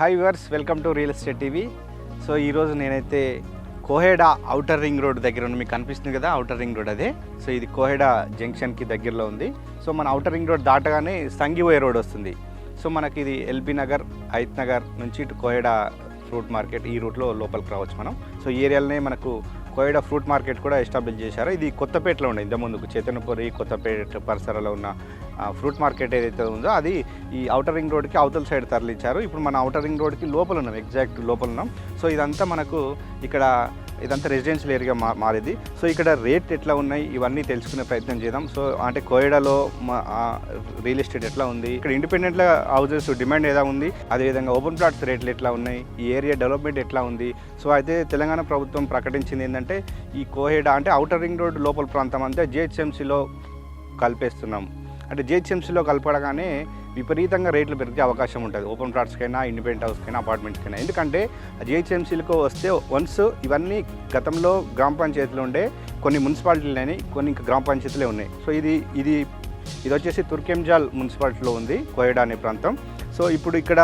Hi viewers, welcome to real estate TV. So ఈరోజు నేనైతే Koheda outer ring road దగ్గర ఉంది. మీకు కనిపిస్తుంది కదా ఔటర్ రింగ్ రోడ్ అదే. సో ఇది కోహెడా జంక్షన్కి దగ్గరలో ఉంది. సో మన ఔటర్ రింగ్ రోడ్ దాటగానే సంగివోయ్ రోడ్ వస్తుంది. సో మనకి ఇది ఎల్బీ నగర్, హైత్ నగర్ నుంచి ఇటు కోహెడా ఫ్రూట్ మార్కెట్ ఈ రూట్లో లోపలికి రావచ్చు మనం. సో ఈ ఏరియాలోనే మనకు కోహెడా ఫ్రూట్ మార్కెట్ కూడా ఎస్టాబ్లిష్ చేశారు. ఇది కొత్తపేటలో ఉండే ఇంతకుముందుకు చైతన్యపురి కొత్తపేట పరిసరాల్లో ఉన్న ఫ్రూట్ మార్కెట్ ఏదైతే ఉందో అది ఈ ఔటర్ రింగ్ రోడ్కి అవతల సైడ్ తరలించారు. ఇప్పుడు మన ఔటర్ రింగ్ రోడ్కి లోపల ఉన్నాం, ఎగ్జాక్ట్ లోపల ఉన్నాం. సో ఇదంతా మనకు ఇక్కడ ఇదంతా రెసిడెన్షియల్ ఏరియా మారేది. సో ఇక్కడ రేట్ ఎట్లా ఉన్నాయి ఇవన్నీ తెలుసుకునే ప్రయత్నం చేద్దాం. సో అంటే కోహెడాలో రియల్ ఎస్టేట్ ఎట్లా ఉంది, ఇక్కడ ఇండిపెండెంట్ హౌసెస్ డిమాండ్ ఎలా ఉంది, అదేవిధంగా ఓపెన్ ప్లాట్స్ రేట్లు ఎట్లా ఉన్నాయి, ఈ ఏరియా డెవలప్మెంట్ ఎట్లా ఉంది. సో అయితే తెలంగాణ ప్రభుత్వం ప్రకటించింది ఏంటంటే ఈ కోహెడా అంటే ఔటర్ రింగ్ రోడ్ లోపల ప్రాంతం అంతా జిహెచ్ఎంసీలో కలిపేస్తున్నాం. అంటే జిహెచ్ఎంసీలో కలపడగానే విపరీతంగా రేట్లు పెరిగే అవకాశం ఉంటుంది, ఓపెన్ ప్లాట్స్కైనా, ఇండిపెండెంట్ హౌస్కైనా, అపార్ట్మెంట్స్కైనా. ఎందుకంటే జిహెచ్ఎంసీలకు వస్తే వన్స్ ఇవన్నీ గతంలో గ్రామ పంచాయతీలు ఉండే కొన్ని మున్సిపాలిటీలు కొన్ని ఇంకా గ్రామ పంచాయతీలే ఉన్నాయి. సో ఇది వచ్చేసి తుర్కెంజాల్ మున్సిపాలిటీలో ఉంది కోహెడా అనే ప్రాంతం. సో ఇప్పుడు ఇక్కడ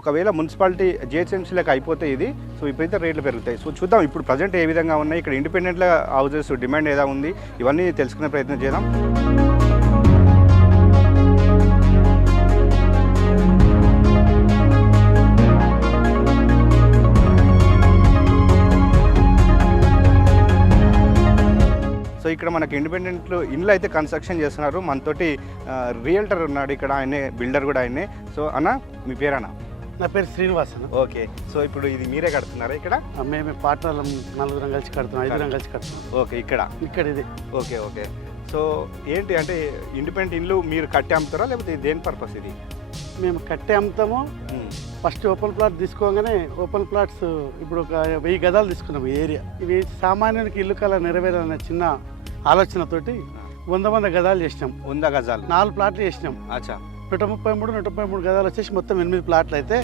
ఒకవేళ మున్సిపాలిటీ జిహెచ్ఎంసీలకు అయిపోతే ఇది సో విపరీత రేట్లు పెరుగుతాయి. సో చూద్దాం ఇప్పుడు ప్రజెంట్ ఏ విధంగా ఉన్నాయి, ఇక్కడ ఇండిపెండెంట్ హౌసెస్ డిమాండ్ ఎలా ఉంది, ఇవన్నీ తెలుసుకునే ప్రయత్నం చేద్దాం. సో ఇక్కడ మనకి ఇండిపెండెంట్ ఇండ్లు అయితే కన్స్ట్రక్షన్ చేస్తున్నారు. మనతోటి రియల్టర్ ఉన్నాడు ఇక్కడ, ఆయనే బిల్డర్ కూడా ఆయనే. సో అన్న మీ పేరన్నా? నా పేరు శ్రీనివాస్ అన్న. ఓకే. సో ఇప్పుడు ఇది మీరే కడుతున్నారా ఇక్కడ? మేము పార్ట్నర్లు 4 కలిసి కడుతున్నాం, 5 కలిసి కడుతున్నాం. ఓకే. ఇక్కడ ఇది. ఓకే. సో ఏంటి అంటే ఇండిపెండెంట్ ఇల్లు మీరు కట్టి అమ్ముతారా లేకపోతే దేని పర్పస్ ఇది? మేము కట్టి అమ్ముతాము. ఫస్ట్ ఓపెన్ ప్లాట్ తీసుకోగానే ఓపెన్ ప్లాట్స్ ఇప్పుడు ఒక 1000 గదాలు తీసుకున్నాము ఈ ఏరియా. ఇవి సామాన్యునికి ఇల్లు కల నెరవేరాలనే చిన్న ఆలోచనతోటి 100 గదాలు చేసినాం. 100 గజాలు 4 ప్లాట్లు చేసినాం. అచ్చా. 133 గదాలు వచ్చేసి మొత్తం 8 ప్లాట్లు అయితే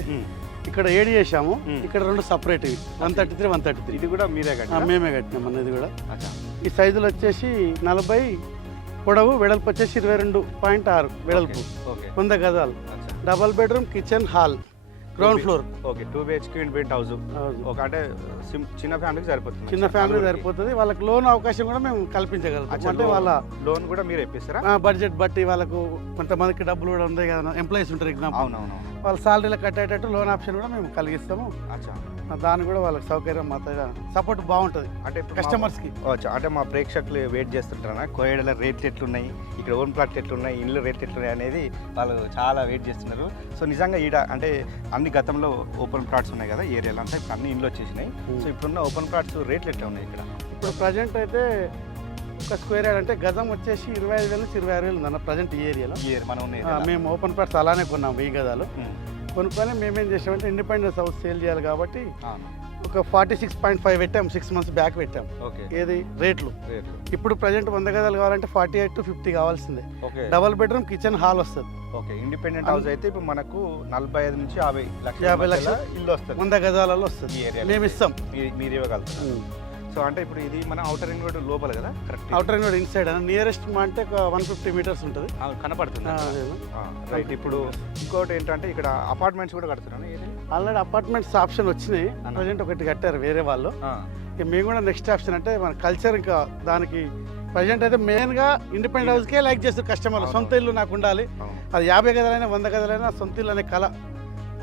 ఇక్కడ 7 చేసాము. ఇక్కడ 2 సపరేట్, 133. ఇది కూడా మీరే కట్టారా? మేమే కట్టినాం అన్నది కూడా. ఈ సైజులు వచ్చేసి 40 పొడవు, వెడల్పు వచ్చేసి 22.6 వెడల్పు, 100 గదాలు. Double bedroom, kitchen, hall, ground floor. Okay. 2 BHK independent house. ఒక అంటే చిన్న ఫ్యామిలీకి సరిపోతుంది. చిన్న ఫ్యామిలీ సరిపోతుంది. వాళ్ళకి లోన్ అవకాశం కూడా మేము కల్పించగలుగుతాం. అంటే వాళ్ళ లోన్ కూడా మీరు ఇప్పిస్తారా? బడ్జెట్ బట్టి వాళ్ళకు కొంతమందికి డబ్బులు కూడా ఉన్నాయి కదా, ఎంప్లాయీస్ ఉంటారు ఎగ్జాంపుల్. అవునవును. వాళ్ళ సాలరీలో కట్టేటట్టు లోన్ ఆప్షన్ కూడా మేము కలిగిస్తాము. దాని కూడా వాళ్ళకి సౌకర్యం మాత్రం సపోర్ట్ బాగుంటుంది అంటే కస్టమర్స్కి. అంటే మా ప్రేక్షకులు వెయిట్ చేస్తుంటారా కోహెడాలో రేట్లు ఎట్లున్నాయి, ఇక్కడ ఓన్ ప్లాట్లు ఎట్లున్నాయి, ఇల్లు రేట్లు ఎట్లున్నాయి అనేది వాళ్ళు చాలా వెయిట్ చేస్తున్నారు. సో నిజంగా ఈడ అంటే అన్ని గతంలో ఓపెన్ ప్లాట్స్ ఉన్నాయి కదా ఏరియాలో అంతా, ఇప్పుడు అన్ని ఇల్లు వచ్చేసినాయి. సో ఇప్పుడున్న ఓపెన్ ప్లాట్స్ రేట్లు ఎట్లా ఉన్నాయి ఇక్కడ? ఇప్పుడు ప్రజెంట్ అయితే ఒక స్క్వేర్ యార్డ్ అంటే గజం వచ్చేసి 25,000 నుంచి 26,000 ఉందన్న ప్రజెంట్ ఈ ఏరియాలో. మేము ఓపెన్ ప్లాట్స్ అలానే కొన్నాం 1000 గదాలు కొనుక్కొని మేమేం చేసామంటే ఇండిపెండెన్స్ హౌస్ సేల్ చేయాలి కాబట్టి ఒక 46.5 పెట్టాం. 6 months బ్యాక్ పెట్టాం. ఏది రేట్లు ఇప్పుడు ప్రజెంట్ 100 గదాలు కావాలంటే 48 to 50 కావాల్సిందే. డబల్ బెడ్రూమ్, కిచెన్, హాల్ వస్తుంది. ఓకే. ఇండిపెండెంట్ హౌస్ అయితే ఇప్పుడు మనకు 45 నుంచి 50 లక్షల ఇల్లు వస్తుంది, 100 గదాలలో వస్తుంది. మేము ఇస్తాం, మీరు ఇవ్వగలుగుతారు. సో అంటే ఇప్పుడు ఇది మన ఔటర్ రింగ్ రోడ్ లోపల కదా? Correct. Outer ring road inside nearest అంటే ఒక 150 meters ఉంటుంది, కనపడుతుంది. రైట్. ఇప్పుడు ఇంకోటి ఏంటంటే ఇక్కడ అపార్ట్మెంట్స్ కూడా కడుతున్నాను. ఆల్రెడీ అపార్ట్మెంట్స్ ఆప్షన్ వచ్చినాయి. ప్రజెంట్ ఒకటి కట్టారు వేరే వాళ్ళు. మేము కూడా నెక్స్ట్ ఆప్షన్ అంటే మన కల్చర్ ఇంకా దానికి ప్రజెంట్ అయితే మెయిన్గా ఇండిపెండెంట్ హౌస్కే లైక్ చేస్తారు కస్టమర్లు. సొంత ఇల్లు నాకు ఉండాలి, అది 50 గదాలైనా 100 గదాలైనా సొంత ఇల్లు అనే కళ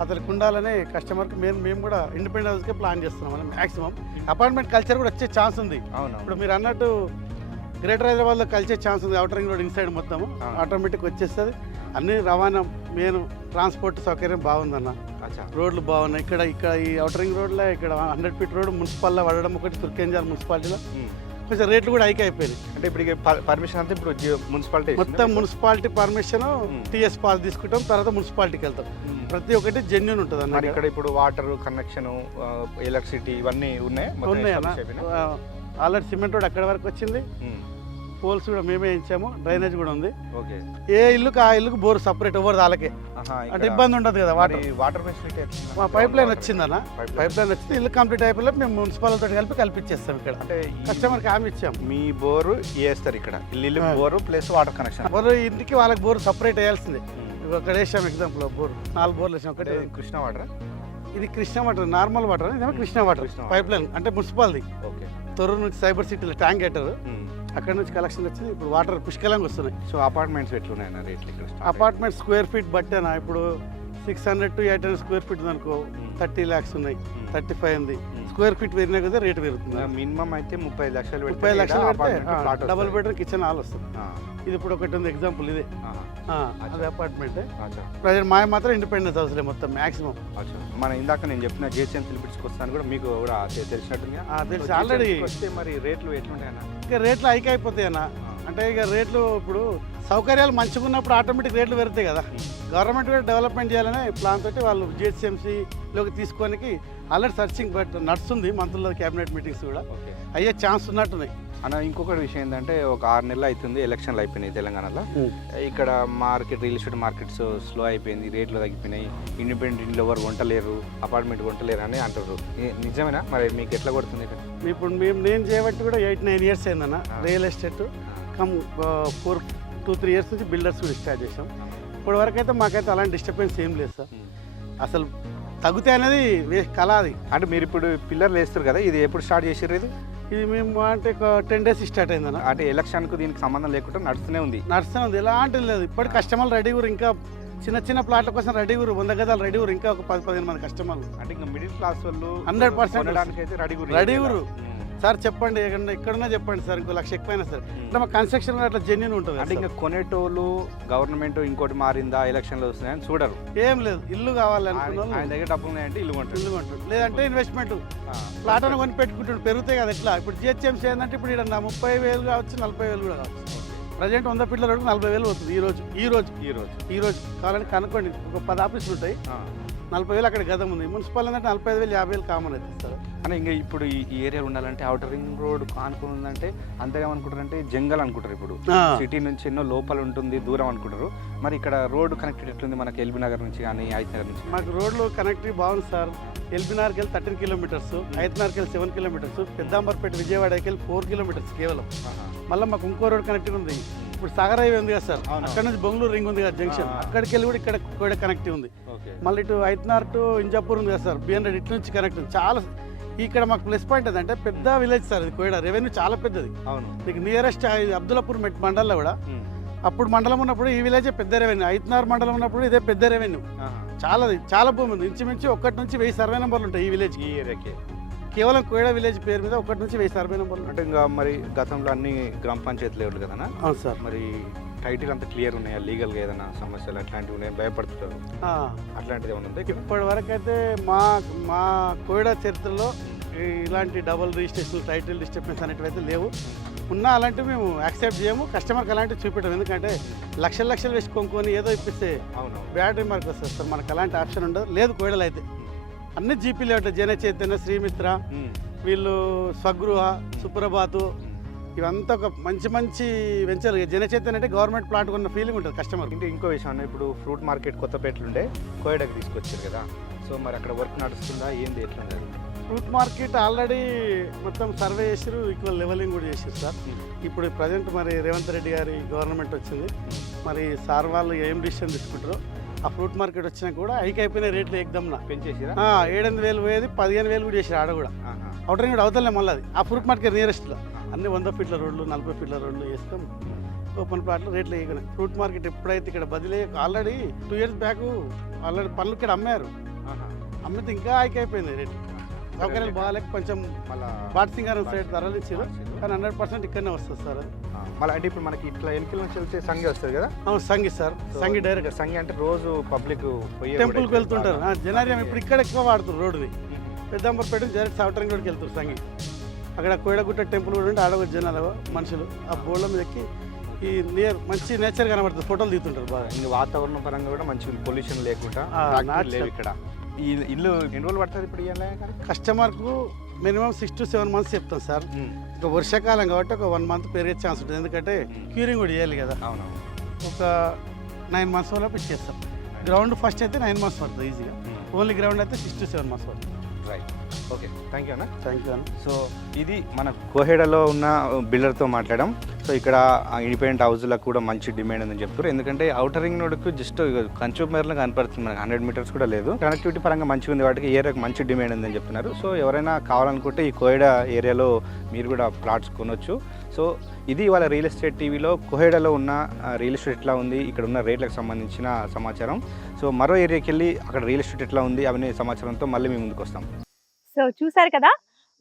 అతనికి ఉండాలనే కస్టమర్కి మేము కూడా ఇండిపెండెంట్ హౌస్కే ప్లాన్ చేస్తున్నాం. మ్యాక్సిమం అపార్ట్మెంట్ కల్చర్ కూడా వచ్చే ఛాన్స్ ఉంది. ఇప్పుడు మీరు అన్నట్టు గ్రేటర్ హైదరాబాద్లో కలిసే ఛాన్స్ ఉంది. ఔటర్ రింగ్ రోడ్ ఇన్సైడ్ మొత్తం ఆటోమేటిక్ వచ్చేస్తుంది. అన్ని రవాణా మెయిన్ ట్రాన్స్పోర్ట్ సౌకర్యం బాగుందన్న. రోడ్లు బాగున్నాయి ఇక్కడ. ఈ ఔటర్ రింగ్ రోడ్లో ఇక్కడ 100 feet రోడ్ మున్సిపాల్లో పడడం ఒకటి, తుర్కెంజాల్ మున్సిపాలిటీలో కొంచెం రేట్లు కూడా హైక్ అయిపోయింది. అంటే ఇప్పుడు పర్మిషన్ అంతా ఇప్పుడు మున్సిపాలిటీ మొత్తం మున్సిపాలిటీ పర్మిషన్, టీఎస్ పాస్ తీసుకుంటాం, తర్వాత మున్సిపాలిటీకి వెళ్తాం. ప్రతి ఒక్కటి జెన్యూన్ ఉంటుంది అన్న. ఇక్కడ ఇప్పుడు వాటర్ కనెక్షన్, ఎలక్ట్రిసిటీ ఇవన్నీ ఉన్నాయి అన్న. ఆల్రెడీ సిమెంట్ రోడ్ అక్కడ వరకు వచ్చింది. పోల్స్ కూడా మేమే ఇచ్చాము, డ్రైనేజ్ కూడా ఉంది. ఏ ఇల్లుకి ఆ ఇల్లుకి బోర్ సపరేట్, ఎవరు వాళ్ళకే అంటే ఇబ్బంది ఉండదు కదా. వాటర్ ఫెసిలిటీ మా పైప్ లైన్ వచ్చిందన్న. పైప్ లైన్ వచ్చింది, ఇల్లు కంప్లీట్ అయిపోయి మేము మున్సిపాలిటీతో కల్పించేస్తాం. ఇక్కడ అంటే కస్టమర్కి హామీ ఇచ్చాం. మీ బోరు వేస్తారు ఇక్కడ, ఇల్లు bore plus water connection. Bore ఇంటికి వాళ్ళకి బోర్ సపరేట్ వేయాల్సిందే. అక్కడ వేసాం ఎగ్జాంపుల్ బోర్ 4 బోర్లు వేసాం. ఒకటి కృష్ణ వాటర్ ఇది కృష్ణ వాటర్, నార్మల్ వాటర్, ఇదేమో Krishna water Krishna pipe line, అంటే మున్సిపాలిటీ ఓకే. తొర్రూరు నుంచి సైబర్ సిటీలో ట్యాంక్ కట్టారు, అక్కడ నుంచి కలెక్షన్ వచ్చింది. ఇప్పుడు వాటర్ పుష్కలంగా వస్తున్నాయి. సో అపార్ట్మెంట్స్ ఎట్లున్నాయన్న రేట్లు ఇక్కడ? అపార్ట్మెంట్ స్క్వేర్ ఫీట్ బట్టేనా ఇప్పుడు 600 to 800 స్క్వేర్ ఫీట్ అనుకో 30 lakhs ఉన్నాయి, 35 ఉంది. స్క్వేర్ ఫీట్ పెరిగినా కదా రేట్ పెరుగుతుంది. మినిమం అయితే 30 లక్షలు 30 లక్షలు పెడితే డబుల్ బెడ్రూమ్ కిచెన్ హాల్ వస్తుంది. ఇది ఇప్పుడు ఒకటి ఉంది ఎగ్జాంపుల్, ఇదే అదే అపార్ట్మెంట్. ప్రజెంట్ మాయ మాత్రం ఇండిపెండెన్స్ హౌస్లే మొత్తం మ్యాక్సిమం. మన ఇందాక నేను చెప్పిన జిహెచ్ఎం ఫిలిపిట్స్కి వస్తాను కూడా మీకు కూడా తెలిసినట్టుంది. తెలిసి ఆల్రెడీ వస్తే మరి రేట్లు ఎట్లుంటాయన్న? ఇంకా రేట్లు హైక్ అయిపోతాయి అన్న. అంటే ఇక రేట్లు ఇప్పుడు సౌకర్యాలు మంచిగా ఉన్నప్పుడు ఆటోమేటిక్ రేట్లు పెరుగుతాయి కదా. గవర్నమెంట్ కూడా డెవలప్మెంట్ చేయాలనే ప్లాన్ తోటి వాళ్ళు జిహెచ్ఎంసీలోకి తీసుకోనికి ఆల్రెడీ సర్చింగ్ బట్ నడుస్తుంది. మంత్రుల క్యాబినెట్ మీటింగ్స్ కూడా అయ్యే ఛాన్స్ ఉన్నట్టున్నాయి అన్న. ఇంకొకటి విషయం ఏంటంటే ఒక 6 నెలలు అవుతుంది ఎలక్షన్లు అయిపోయినాయి తెలంగాణలో. ఇక్కడ market real estate markets slow అయిపోయింది, రేట్లు తగ్గిపోయినాయి, ఇండిపెండెంట్ ఇంట్లో ఎవరు కొంటలేరు, అపార్ట్మెంట్ కొంటలేరు అని అంటారు. నిజమేనా? మరి మీకు ఎట్లా కొడుతుంది? ఇప్పుడు నేను చేయబట్టి కూడా 8-9 years అయిందన్న రియల్ ఎస్టేట్. కమ్ 2-3 years నుంచి బిల్డర్స్ కూడా స్టార్ట్ చేసాం. ఇప్పటి వరకు అయితే మాకైతే అలాంటి డిస్టర్బెన్స్ ఏం లేదు సార్. అసలు తగ్గుతాయి అనేది కళ అది. అంటే మీరు ఇప్పుడు పిల్లర్లు వేస్తారు కదా, ఇది ఎప్పుడు స్టార్ట్ చేసారు? ఇది మేము అంటే ఒక 10 days స్టార్ట్ అయిందన్న. అంటే ఎలక్షన్కు దీనికి సంబంధం లేకుండా నడుస్తూనే ఉంది. ఎలాంటిది లేదు. ఇప్పటి కస్టమర్లు రెడీ కూడా, ఇంకా చిన్న చిన్న ప్లాట్ల కోసం రెడీ కూడా, 100 గదాలు రెడీ కూడా, ఇంకా ఒక 10-15 మంది కస్టమర్లు. అంటే ఇంకా మిడిల్ క్లాస్ వాళ్ళు 100% అయితే రెడీ కూడా. సార్ చెప్పండి, ఎక్కడున్నా చెప్పండి సార్, ఇంకో 1,00,000 ఎక్కువైనా సార్. అంటే మా కన్స్ట్రక్షన్ అట్లా జెన్యూన్ ఉంటుంది. అంటే ఇంకా కొనేటోళ్ళు గవర్నమెంట్ ఇంకోటి మారిందా, ఎలక్షన్లు వస్తున్నాయని చూడరు. ఏం లేదు, ఇల్లు కావాలి అనుకున్న ఆయన దగ్గర డబ్బులు ఉన్నాయంటే ఇల్లు కొంటారు, లేదంటే ఇన్వెస్ట్మెంట్ ప్లాట్ అని కొని పెట్టుకుంటాడు. పెరుగుతాయి కదా ఎట్లా. ఇప్పుడు జిహెచ్ఎంసీ ఏంటంటే ఇప్పుడు ఇక్కడ 30,000 కావచ్చు, 40,000 కూడా కావచ్చు. ప్రజెంట్ 100 ఫీట్ల రోడ్డు 40,000 అవుతుంది ఈ రోజు కావాలని కనుక్కోండి. ఒక 10 ఆఫీసులు ఉంటాయి, 40,000 అక్కడ గతం ఉంది. మున్సిపల్ అంటే 45,000, 50,000 కామన్ అవుతుంది సార్. అని ఇంకా ఇప్పుడు ఈ ఏరియా ఉండాలంటే అవుటర్ రింగ్ రోడ్ ఆనుకుని ఉందంటే అంతగా అనుకుంటారంటే జంగల్ అనుకుంటారు. ఇప్పుడు సిటీ నుంచి ఎన్నో లోపల ఉంటుంది, దూరం అనుకుంటారు. మరి ఇక్కడ రోడ్ కనెక్టెడ్ ఎట్లుంది మనకి? ఎల్బీ నగర్ నుంచి కానీ ఐత్ నగర్ నుంచి? మాకు రోడ్లు కనెక్టివ్ బాగుంది సార్. ఎల్బీ నగర్కి వెళ్ళి 13 kilometers, ఐత్ నగర్కి వెళ్ళి 7 kilometers, పెద్దాంబర్పేట విజయవాడకి వెళ్ళి 4 kilometers కేవలం. మళ్ళీ మాకు ఇంకో రోడ్ కనెక్టివ్ ఉంది. ఇప్పుడు సాగర్ హైవే ఉంది కదా సార్, అక్కడ నుంచి బెంగళూరు రింగ్ ఉంది కదా జంక్షన్, అక్కడికి వెళ్ళి కూడా ఇక్కడ కూడా కనెక్టివ్ ఉంది. మళ్ళీ ఇటు ఐత్నార్ టు ఇంజాపూర్ ఉంది కదా సార్, బిఎన్ ఇటు నుంచి కనెక్ట్ ఉంది. చాలా ఇక్కడ మాకు ప్లస్ పాయింట్ అంటే పెద్ద విలేజ్ సార్ ఇది. కోయడా రెవెన్యూ చాలా పెద్దది. మీకు నియరెస్ట్ అబ్దుల్లాపూర్ మండలంలో కూడా, అప్పుడు మండలం ఉన్నప్పుడు ఈ విలేజే పెద్ద రెవెన్యూ. ఐత్నార్ మండలం ఉన్నప్పుడు ఇదే పెద్ద రెవెన్యూ. చాలా భూమి ఉంది. ఇంచుమించి 1 నుంచి 1000 సర్వే నెంబర్లు ఉంటాయి ఈ విలేజ్. ఈ ఏరియాకి కేవలం కోయడా విలేజ్ పేరు మీద 1 నుంచి 1000 సర్వే నెంబర్లు. అంటే ఇంకా మరి గతంలో అన్ని గ్రామ పంచాయతీ లెవెల్ కదా? అవును సార్. మరి టైటిల్ అంతా క్లియర్ ఉన్నాయా? లీగల్గా ఏదైనా సమస్యలు అట్లాంటివి ఉన్నాయి, భయపడుతుంటారు, అట్లాంటిది ఏమైనా ఉంది? ఇప్పటి వరకు అయితే మా కోయడా చరిత్రలో ఇలాంటి డబుల్ రిజిస్ట్రేషన్, టైటిల్ డిస్టర్బెన్స్ అనేటివి అయితే లేవు. ఉన్నా అలాంటివి మేము యాక్సెప్ట్ చేయము. కస్టమర్కి అలాంటివి చూపెట్టాము. ఎందుకంటే లక్షలు వేసి కొనుక్కొని ఏదో ఇప్పిస్తే బ్యాడ్ రిమార్క్ వస్తుంది సార్. మనకు అలాంటి ఆప్షన్ ఉండదు. లేదు కోయడలు అయితే అన్ని జీపీలు ఉంటాయి. జన చైతన్య, శ్రీమిత్ర, వీళ్ళు స్వగృహ, సుప్రభాతు, ఇవంతా ఒక మంచి వెంచర్. జన చైతన్య అంటే గవర్నమెంట్ ప్లాట్ కొన్న ఫీలింగ్ ఉంటుంది కస్టమర్. ఇంకో విషయం, ఇప్పుడు ఫ్రూట్ మార్కెట్ కొత్తపేటలు ఉండే కోయడాకి తీసుకొచ్చారు కదా, సో మరి అక్కడ వర్క్ నడుస్తుందా ఏంది, ఎట్లుంది? ఫ్రూట్ మార్కెట్ ఆల్రెడీ మొత్తం సర్వే చేసారు, ఈక్వల్ లెవెలింగ్ కూడా చేసారు సార్. ఇప్పుడు ప్రజెంట్ మరి రేవంత్ రెడ్డి గారి గవర్నమెంట్ వచ్చింది. మరి సార్ వాళ్ళు ఏం డిసిషన్ తీసుకుంటారో, ఆ ఫ్రూట్ మార్కెట్ వచ్చినా కూడా హైక్ అయిపోయిన రేట్లు ఏకదమ్నా పెంచేసారా? 7,000 పోయేది 15,000 కూడా చేసారు. ఆడ కూడా అవుటర్ కూడా అవతలే మళ్ళీ అది ఆ ఫ్రూట్ మార్కెట్ నియరెస్ట్లో అన్ని 100 ఫీట్ల రోడ్లు, 40 ఫీట్ల రోడ్లు వేస్తాం. ఓపెన్ ప్లాట్లు రేట్లు వేయకున్నాయి. ఫ్రూట్ మార్కెట్ ఎప్పుడైతే ఇక్కడ బదిలీ ఆల్రెడీ 2 years బ్యాక్ ఆల్రెడీ పనులు ఇక్కడ అమ్మారు. అమ్మితే ఇంకా హైక్ అయిపోయింది రేట్లు. సౌకర్యాలు బాగాలేక కొంచెం బాట్సింగారం సైడ్ తరలించారు, కానీ 100% ఇక్కడనే వస్తుంది సార్ అది. మళ్ళీ అంటే ఇప్పుడు మనకి ఇట్లా ఎన్నికల నుంచి వెళ్తే సంగి వస్తుంది కదా? అవును, సంగి సార్. సంగి డైరెక్ట్ సంగి అంటే రోజు పబ్లిక్ టెంపుల్కి వెళ్తుంటారు. జనార్యం ఇప్పుడు ఇక్కడ ఎక్కువ వాడుతారు రోడ్డుది. పెద్దాంబర్పేట డైరెక్ట్ అవుటర్ రోడ్కి వెళ్తారు సంగి. అక్కడ కోయడగుట్ట టెంపుల్ కూడా ఉంటే ఆడవ జనాలు మనుషులు ఆ బోర్డుల మీద ఎక్కి ఈ మంచి నేచర్ కనబడుతుంది, ఫోటోలు తీస్తుంటారు బాగా. ఇంకా వాతావరణం పరంగా కూడా మంచి పొల్యూషన్ లేకుండా లేవు ఇక్కడ. ఈ ఇల్లు ఎన్ని రోజులు పడుతుంది ఇప్పుడు ఇవ్వాలి? కస్టమర్కు మినిమం 6 to 7 months చెప్తాం సార్. ఇక వర్షాకాలం కాబట్టి ఒక 1 month పెరిగే ఛాన్స్ ఉంటుంది. ఎందుకంటే క్యూరింగ్ కూడా చేయాలి కదా. అవును, ఒక 9 months వల్ల ఇచ్చేస్తాం. గ్రౌండ్ ఫస్ట్ అయితే 9 months పడుతుంది ఈజీగా. ఓన్లీ గ్రౌండ్ అయితే 6 to 7 months పడుతుంది. రైట్, ఓకే, థ్యాంక్ యూ అన్న. థ్యాంక్ యూ అన్న. సో ఇది మన కోహెడాలో ఉన్న బిల్డర్తో మాట్లాడడం. సో ఇక్కడ ఇండిపెండెంట్ హౌస్లకు కూడా మంచి డిమాండ్ ఉందని చెప్తారు. ఎందుకంటే అవుటర్ రింగ్ రోడ్కు జస్ట్ కన్స్యూమర్లో కనపడుతుంది, మనకి 100 మీటర్స్ కూడా లేదు. కనెక్టివిటీ పరంగా మంచిగా ఉంది, వాటికి ఏరియాకి మంచి డిమాండ్ ఉందని చెప్తున్నారు. సో ఎవరైనా కావాలనుకుంటే ఈ కోహెడా ఏరియాలో మీరు కూడా ప్లాట్స్ కొనొచ్చు. సో ఇది వాళ్ళ రియల్ ఎస్టేట్ టీవీలో కోహెడాలో ఉన్న రియల్ ఎస్టేట్ ఎట్లా ఉంది, ఇక్కడ ఉన్న రేట్లకు సంబంధించిన సమాచారం. సో మరో ఏరియాకి వెళ్ళి అక్కడ రియల్ ఎస్టేట్ ఎట్లా ఉంది అవన్నీ సమాచారంతో మళ్ళీ మేము ముందుకు వస్తాం. సో చూసారు కదా,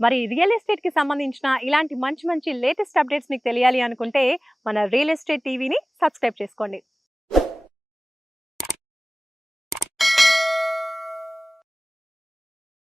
మరి రియల్ ఎస్టేట్ కి సంబంధించిన ఇలాంటి మంచి మంచి లేటెస్ట్ అప్డేట్స్ మీకు తెలియాలి అనుకుంటే మన రియల్ ఎస్టేట్ టీవీని సబ్స్క్రైబ్ చేసుకోండి.